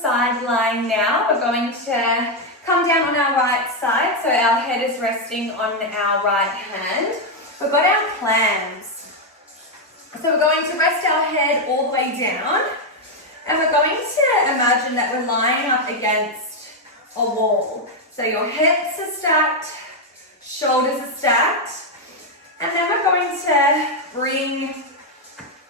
side lying now. We're going to come down on our right side, so our head is resting on our right hand. We've got our clams. So we're going to rest our head all the way down, and we're going to imagine that we're lying up against a wall. So your hips are stacked, shoulders are stacked, and then we're going to bring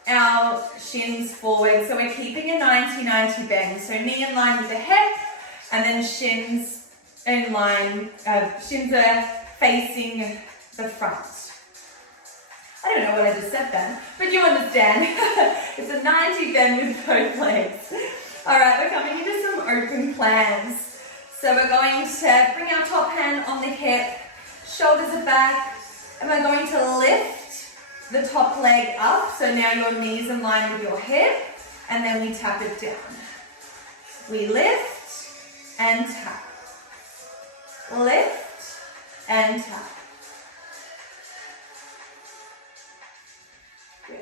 our shins forward. So we're keeping a 90-90 bend. So knee in line with the hip, and then shins in line, shins are facing the front. I don't know what I just said then, but you understand. It's a 90 bend with both legs. All right, we're coming into some open plans. So we're going to bring our top hand on the hip, shoulders are back, and we're going to lift the top leg up. So now your knee's in line with your hip, and then we tap it down. We lift and tap. Lift and tap. Good.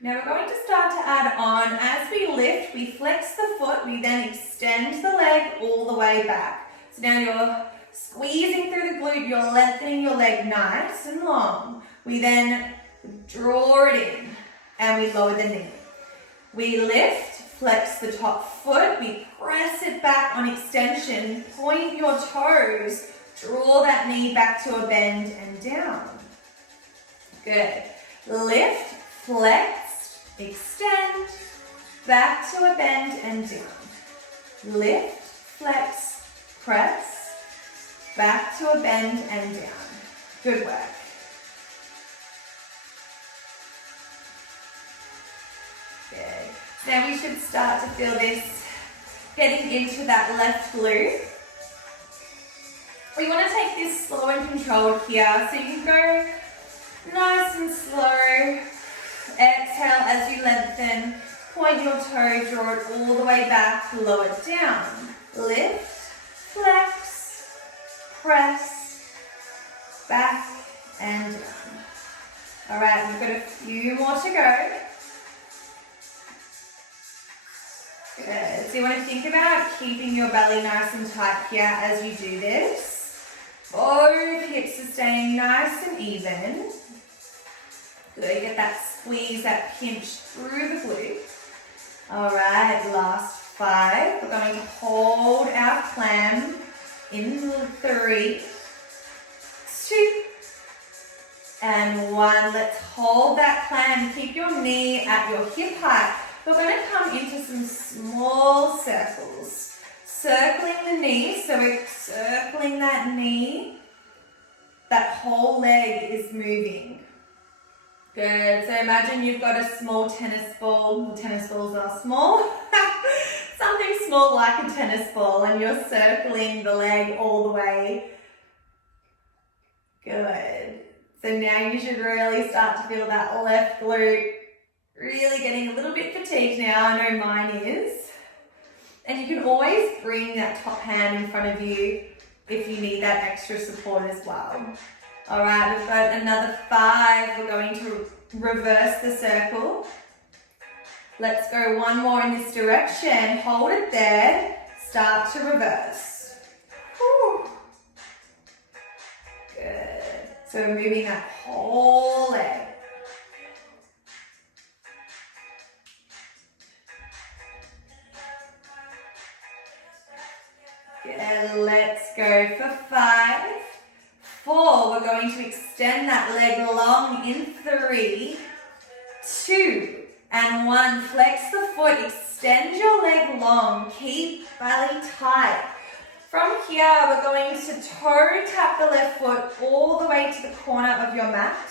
Now we're going to start to add on. As we lift, we flex the foot, we then extend the leg all the way back. So now you're squeezing through the glute, you're lengthening your leg nice and long. We then draw it in and we lower the knee. We lift, flex the top foot, we press it back on extension, point your toes, draw that knee back to a bend and down. Good. Lift, flex, extend, back to a bend and down. Lift, flex, press, back to a bend and down. Good work. Good. Now we should start to feel this getting into that left glute. We want to take this slow and controlled here. So you can go nice and slow. Exhale as you lengthen. Point your toe, draw it all the way back, lower it down. Lift, flex, press, back and down. All right, we've got a few more to go. Good. So you want to think about keeping your belly nice and tight here as you do this. Both hips are staying nice and even. Good. Get that squeeze, that pinch through the glute. All right, last 5. We're going to hold our clam in 3, 2, and 1. Let's hold that clam. Keep your knee at your hip height. We're going to come into some small circles. Circling the knee, so we're circling that knee. That whole leg is moving. Good. So imagine you've got a small tennis ball. Tennis balls are small. Something small like a tennis ball, and you're circling the leg all the way. Good. So now you should really start to feel that left glute really getting a little bit fatigued now. I know mine is. And you can always bring that top hand in front of you if you need that extra support as well. All right, we've got another 5. We're going to reverse the circle. Let's go one more in this direction. Hold it there. Start to reverse. Whew. Good. So we're moving that whole leg. Good. Let's go for 5. 4. We're going to extend that leg long in 3, 2, and 1. Flex the foot, extend your leg long, keep belly tight. From here, we're going to toe tap the left foot all the way to the corner of your mat.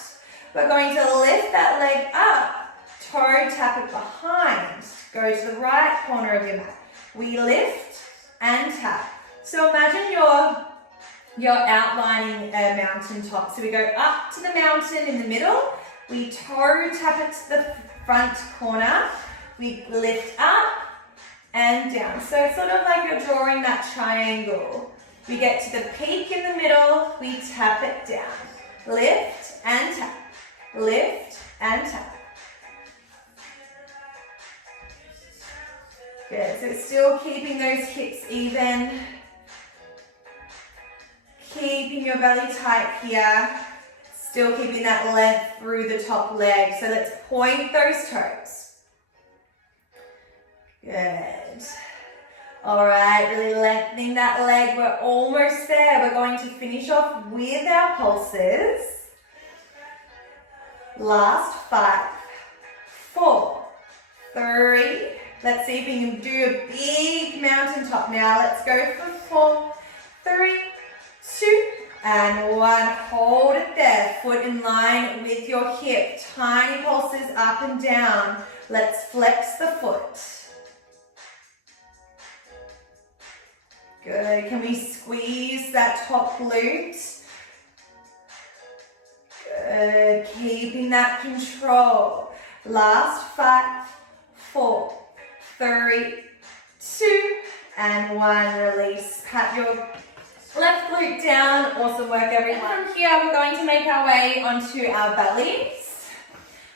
We're going to lift that leg up, toe tap it behind, go to the right corner of your mat. We lift and tap. So imagine you're outlining a mountain top. So we go up to the mountain in the middle, we toe tap it to the front corner, we lift up and down. So it's sort of like you're drawing that triangle. We get to the peak in the middle, we tap it down. Lift and tap, lift and tap. Good, so still keeping those hips even. Keeping your belly tight here. Still keeping that length through the top leg. So let's point those toes. Good. All right, really lengthening that leg. We're almost there. We're going to finish off with our pulses. Last 5, 4, 3. Let's see if we can do a big mountaintop now. Let's go for 4, 3, 2, and 1. Hold it there. Foot in line with your hip. Tiny pulses up and down. Let's flex the foot. Good. Can we squeeze that top glute? Good. Keeping that control. Last 5, 4, 3, 2, and 1. Release. Pat your left glute down. Awesome work, everyone. And from here, we're going to make our way onto our bellies.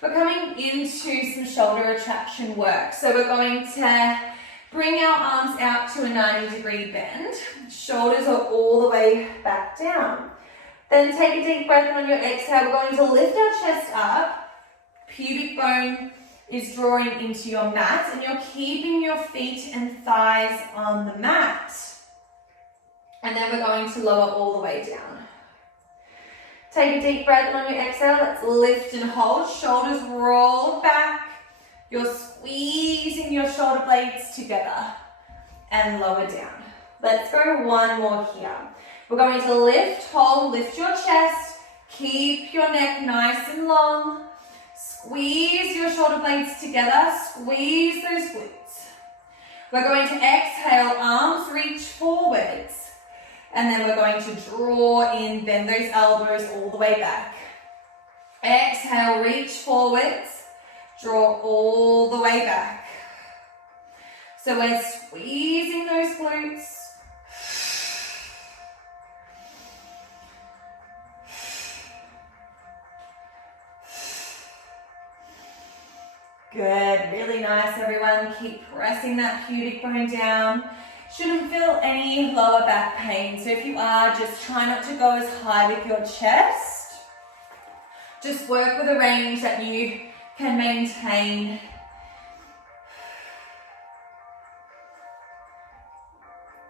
We're coming into some shoulder retraction work. So we're going to bring our arms out to a 90-degree bend. Shoulders are all the way back down. Then take a deep breath, and on your exhale, we're going to lift our chest up. Pubic bone is drawing into your mat, and you're keeping your feet and thighs on the mat. And then we're going to lower all the way down. Take a deep breath, and on your exhale, let's lift and hold. Shoulders roll back. You're squeezing your shoulder blades together and lower down. Let's go one more here. We're going to lift, hold, lift your chest. Keep your neck nice and long. Squeeze your shoulder blades together. Squeeze those glutes. We're going to exhale, arms reach forwards. And then we're going to draw in, bend those elbows all the way back. Exhale, reach forwards. Draw all the way back. So we're squeezing those glutes. Good, really nice, everyone. Keep pressing that pubic bone down. Shouldn't feel any lower back pain. So if you are, just try not to go as high with your chest. Just work with a range that you can maintain.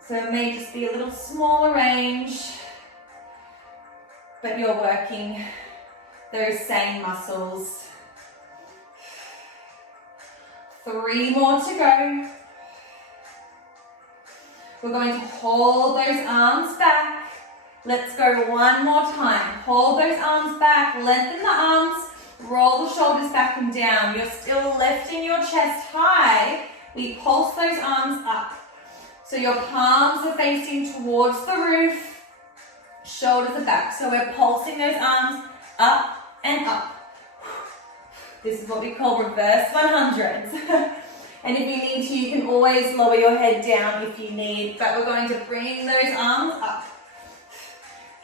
So it may just be a little smaller range, but you're working those same muscles. 3 more to go. We're going to hold those arms back. Let's go one more time. Hold those arms back, lengthen the arms. Roll the shoulders back and down. You're still lifting your chest high. We pulse those arms up. So your palms are facing towards the roof. Shoulders are back. So we're pulsing those arms up and up. This is what we call reverse 100s. And if you need to, you can always lower your head down if you need. But we're going to bring those arms up.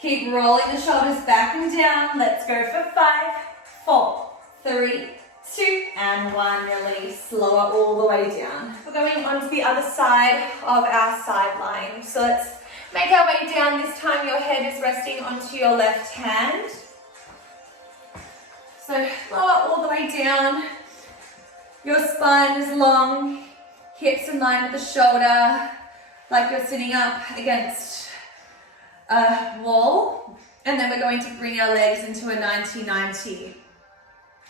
Keep rolling the shoulders back and down. Let's go for 5, 4, 3, 2, and 1. Release. Lower all the way down. We're going on to the other side of our side line. So let's make our way down. This time your head is resting onto your left hand. So lower all the way down. Your spine is long, hips in line with the shoulder, like you're sitting up against a wall. And then we're going to bring our legs into a 90-90.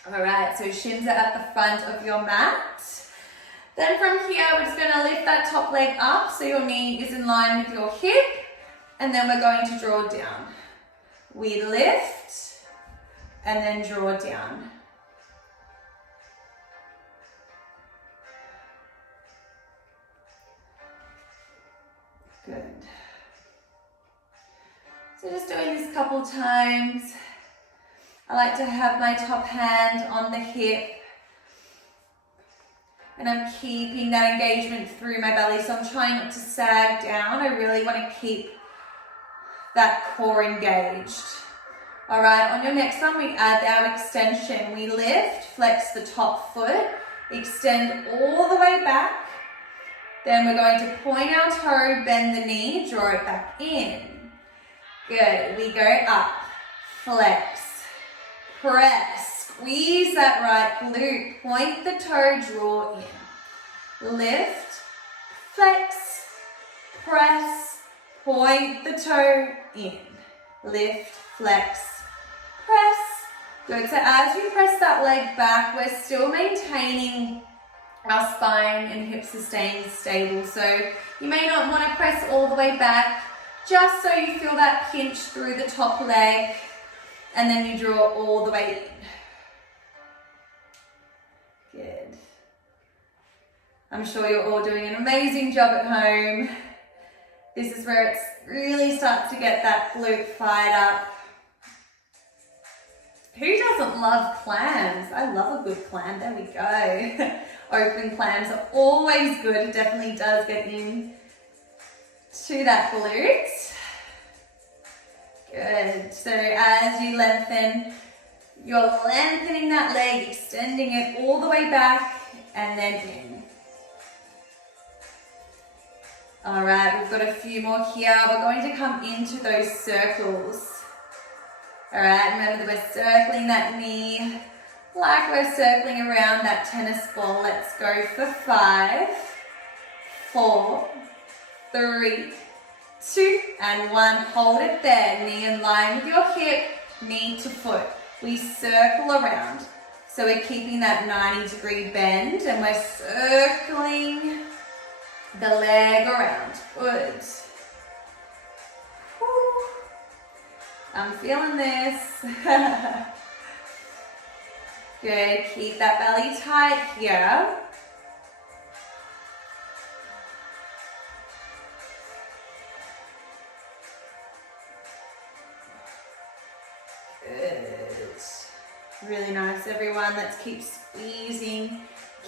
All right, so shins are at the front of your mat. Then from here, we're just going to lift that top leg up so your knee is in line with your hip. And then we're going to draw down. We lift and then draw down. Good. So just doing this a couple times. I like to have my top hand on the hip. And I'm keeping that engagement through my belly. So I'm trying not to sag down. I really want to keep that core engaged. All right, on your next one, we add our extension. We lift, flex the top foot, extend all the way back, Then we're going to point our toe, bend the knee, draw it back in. Good. We go up, flex, press, squeeze that right glute, point the toe, draw in. Lift, flex, press, point the toe in. Lift, flex, press. Good. So as we press that leg back, we're still maintaining our spine and hips are staying stable. So you may not want to press all the way back, just so you feel that pinch through the top leg, and then you draw all the way in. Good. I'm sure you're all doing an amazing job at home. This is where it really starts to get that glute fired up. Who doesn't love clams? I love a good clam. There we go. Open clams are always good. It definitely does get in to that glute. Good. So as you lengthen, you're lengthening that leg, extending it all the way back and then in. All right, we've got a few more here. We're going to come into those circles. All right, remember that we're circling that knee like we're circling around that tennis ball. Let's go for 5, 4, 3, 2, and 1. Hold it there. Knee in line with your hip, knee to foot. We circle around. So we're keeping that 90-degree bend and we're circling the leg around. Good. Whew. I'm feeling this. Good. Keep that belly tight here. Good. Really nice, everyone. Let's keep squeezing.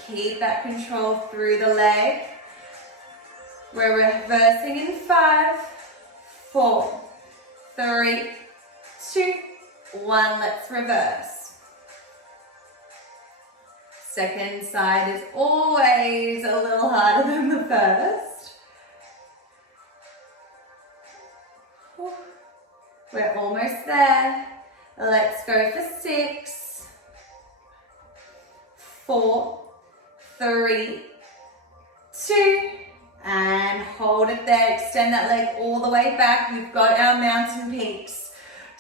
Keep that control through the leg. We're reversing in 5, 4, 3, 2, 1. Let's reverse. Second side is always a little harder than the first. We're almost there. Let's go for 6, 4, 3, 2, and hold it there. Extend that leg all the way back. We've got our mountain peaks.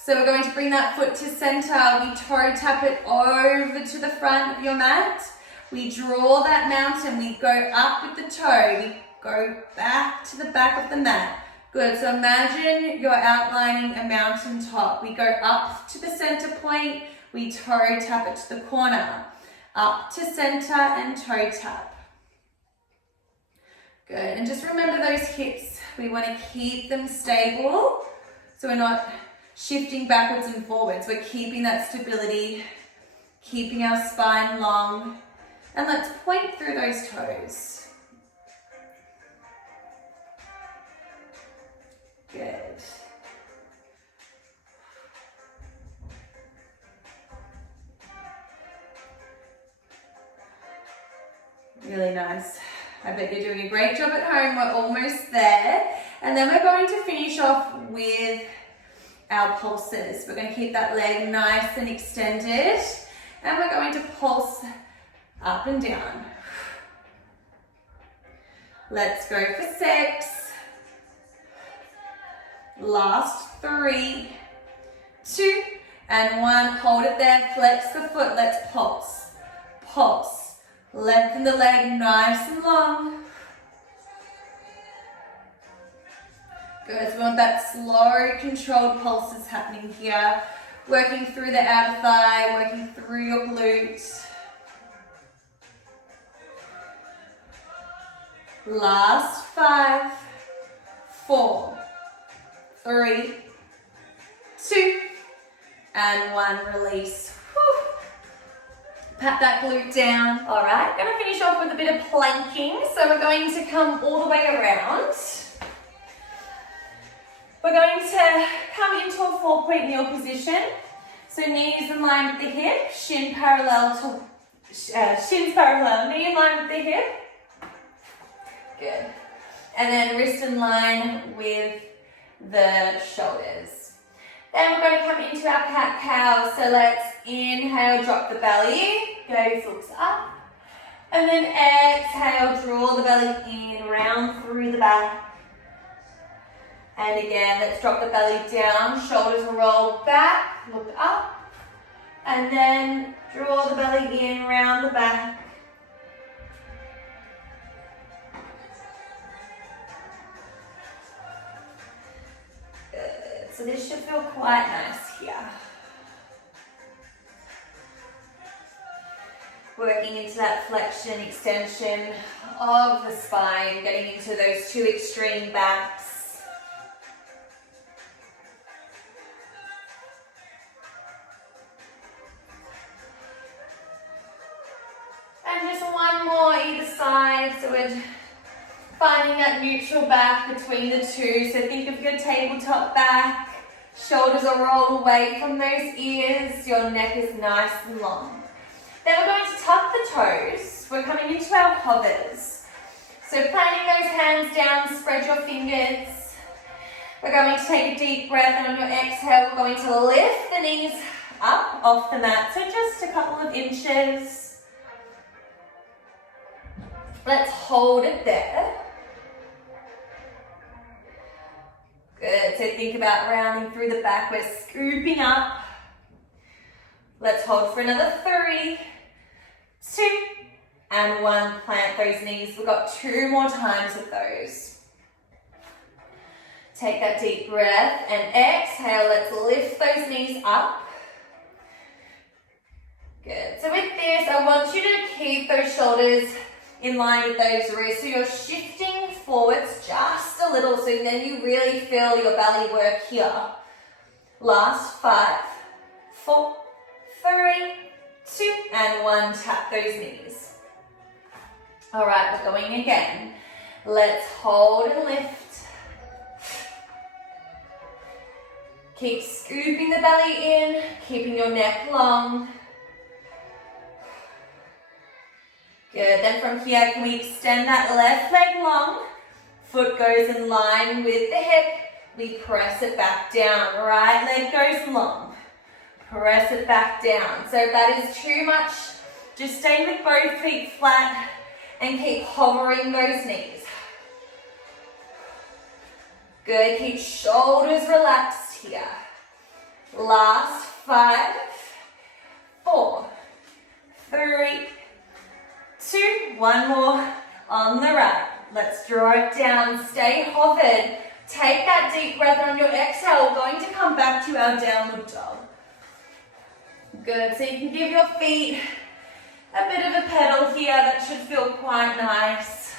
So we're going to bring that foot to center. We toe tap it over to the front of your mat. We draw that mountain. We go up with the toe. We go back to the back of the mat. Good. So imagine you're outlining a mountain top. We go up to the center point. We toe tap it to the corner. Up to center and toe tap. Good. And just remember those hips. We want to keep them stable. So we're not shifting backwards and forwards. We're keeping that stability, keeping our spine long. And let's point through those toes. Good. Really nice. I bet you're doing a great job at home. We're almost there. And then we're going to finish off with our pulses. We're going to keep that leg nice and extended. And we're going to pulse up and down. Let's go for 6. Last 3, 2, and 1. Hold it there. Flex the foot. Let's pulse. Pulse. Lengthen the leg nice and long. Good. So we want that slow, controlled pulses happening here. Working through the outer thigh, working through your glutes. Last 5, 4, 3, 2, and 1. Release. Whew. Pat that glute down. All right, going to finish off with a bit of planking. So we're going to come all the way around. We're going to come into a 4-point kneel position. So knees in line with the hip, shins parallel, knee in line with the hip. Good. And then wrist in line with the shoulders. Then we're going to come into our cat-cow. So let's inhale, drop the belly, gaze looks up. And then exhale, draw the belly in, round through the back. And again, let's drop the belly down, shoulders roll back, look up. And then draw the belly in, round the back. Good. So this should feel quite nice here. Working into that flexion, extension of the spine, getting into those two extreme backs. And just one more either side, so we're finding that neutral back between the two. So think of your tabletop back, shoulders are rolled away from those ears, your neck is nice and long. Then we're going to tuck the toes. We're coming into our hovers. So planting those hands down, spread your fingers. We're going to take a deep breath, and on your exhale, we're going to lift the knees up off the mat. So just a couple of inches. Let's hold it there. Good, so think about rounding through the back. We're scooping up. Let's hold for another 3, 2, and 1. Plant those knees. We've got 2 more times of those. Take that deep breath and exhale. Let's lift those knees up. Good. So with this, I want you to keep those shoulders in line with those wrists. So you're shifting forwards just a little, so then you really feel your belly work here. Last 5, 4, 3, 2, and 1. Tap those knees. All right, we're going again. Let's hold and lift. Keep scooping the belly in, keeping your neck long. Good, then from here, can we extend that left leg long? Foot goes in line with the hip. We press it back down. Right leg goes long. Press it back down. So if that is too much, just stay with both feet flat and keep hovering those knees. Good, keep shoulders relaxed here. Last 5, 4, 3, 2, 1 more on the right. Let's draw it down, stay hovered. Take that deep breath, and on your exhale, we're going to come back to our downward dog. Good, so you can give your feet a bit of a pedal here. That should feel quite nice.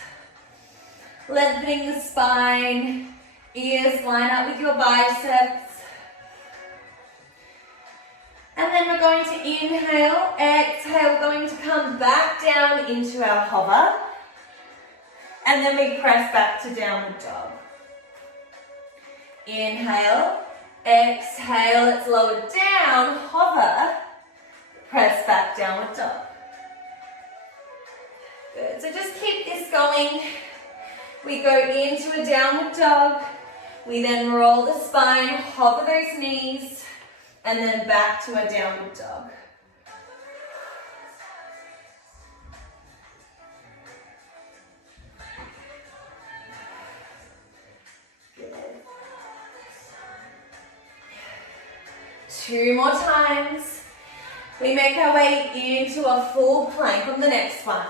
Lengthening the spine, ears line up with your biceps. And then we're going to inhale, exhale, we're going to come back down into our hover. And then we press back to downward dog. Inhale, exhale, let's lower down, hover, press back, downward dog. Good, so just keep this going. We go into a downward dog. We then roll the spine, hover those knees, and then back to a downward dog. Good. 2 more times. We make our way into a full plank on the next one.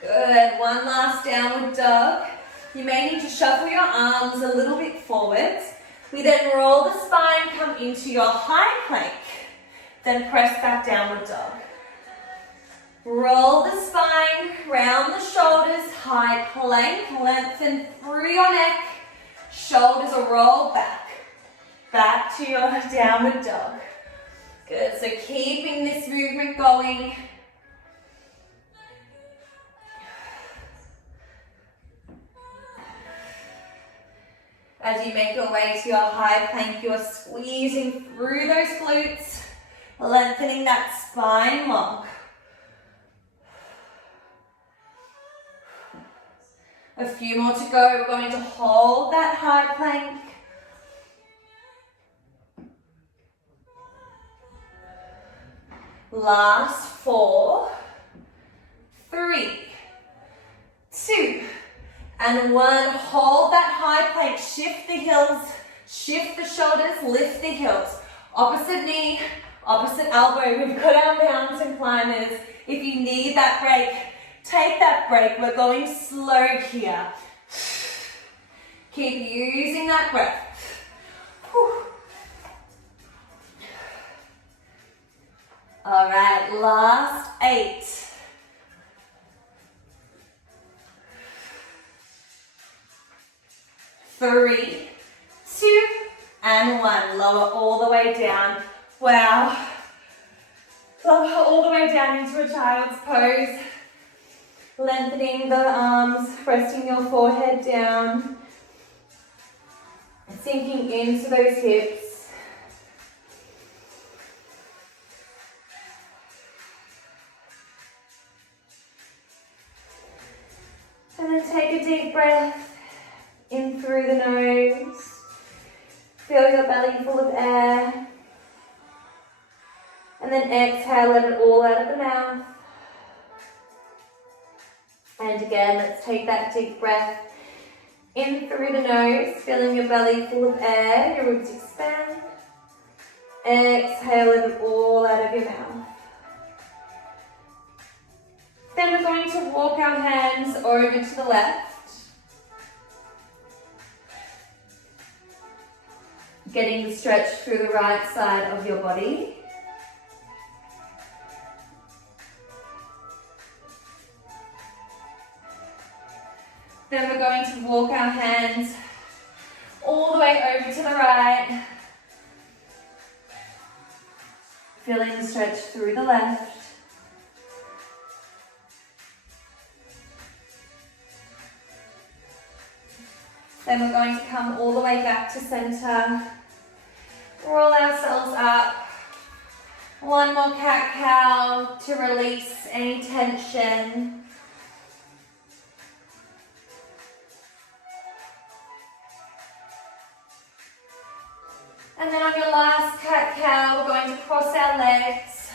Good, 1 last downward dog. You may need to shuffle your arms a little bit forwards. We then roll the spine, come into your high plank, then press back downward dog. Roll the spine, round the shoulders, high plank, lengthen through your neck, shoulders are rolled back, back to your downward dog. Good, so keeping this movement going. As you make your way to your high plank, you're squeezing through those glutes, lengthening that spine long. A few more to go. We're going to hold that high plank. Last 4, 3, 2, and 1. Hold that high plank. Shift the heels, shift the shoulders, lift the heels. Opposite knee, opposite elbow. We've got our mountain climbers. If you need that break, take that break. We're going slow here. Keep using that breath. Whew. All right, last 8. 3, 2, and 1. Lower all the way down. Wow. Lower all the way down into a child's pose. Lengthening the arms, resting your forehead down. Sinking into those hips. And then take a deep breath in through the nose. Feel your belly full of air. And then exhale, let it all out of the mouth. And again, let's take that deep breath in through the nose, feeling your belly full of air, your ribs expand. Exhale, let it all out of your mouth. Then we're going to walk our hands over to the left. Getting the stretch through the right side of your body. Then we're going to walk our hands all the way over to the right. Feeling the stretch through the left. Then we're going to come all the way back to center. Roll ourselves up. One more cat-cow to release any tension. And then on your last cat-cow, we're going to cross our legs.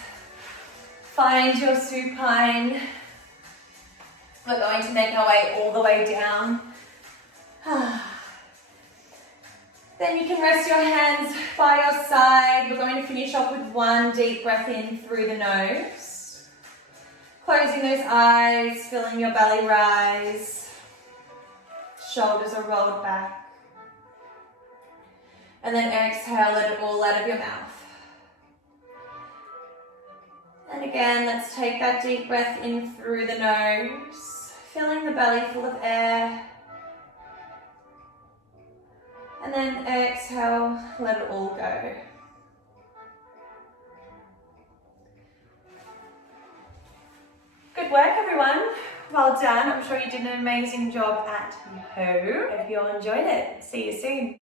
Find your supine. We're going to make our way all the way down. Then you can rest your hands by your side. We're going to finish off with one deep breath in through the nose. Closing those eyes, feeling your belly rise. Shoulders are rolled back. And then exhale, let it all out of your mouth. And again, let's take that deep breath in through the nose, filling the belly full of air. And then exhale, let it all go. Good work, everyone. Well done. I'm sure you did an amazing job at home. Hope you all enjoyed it. See you soon.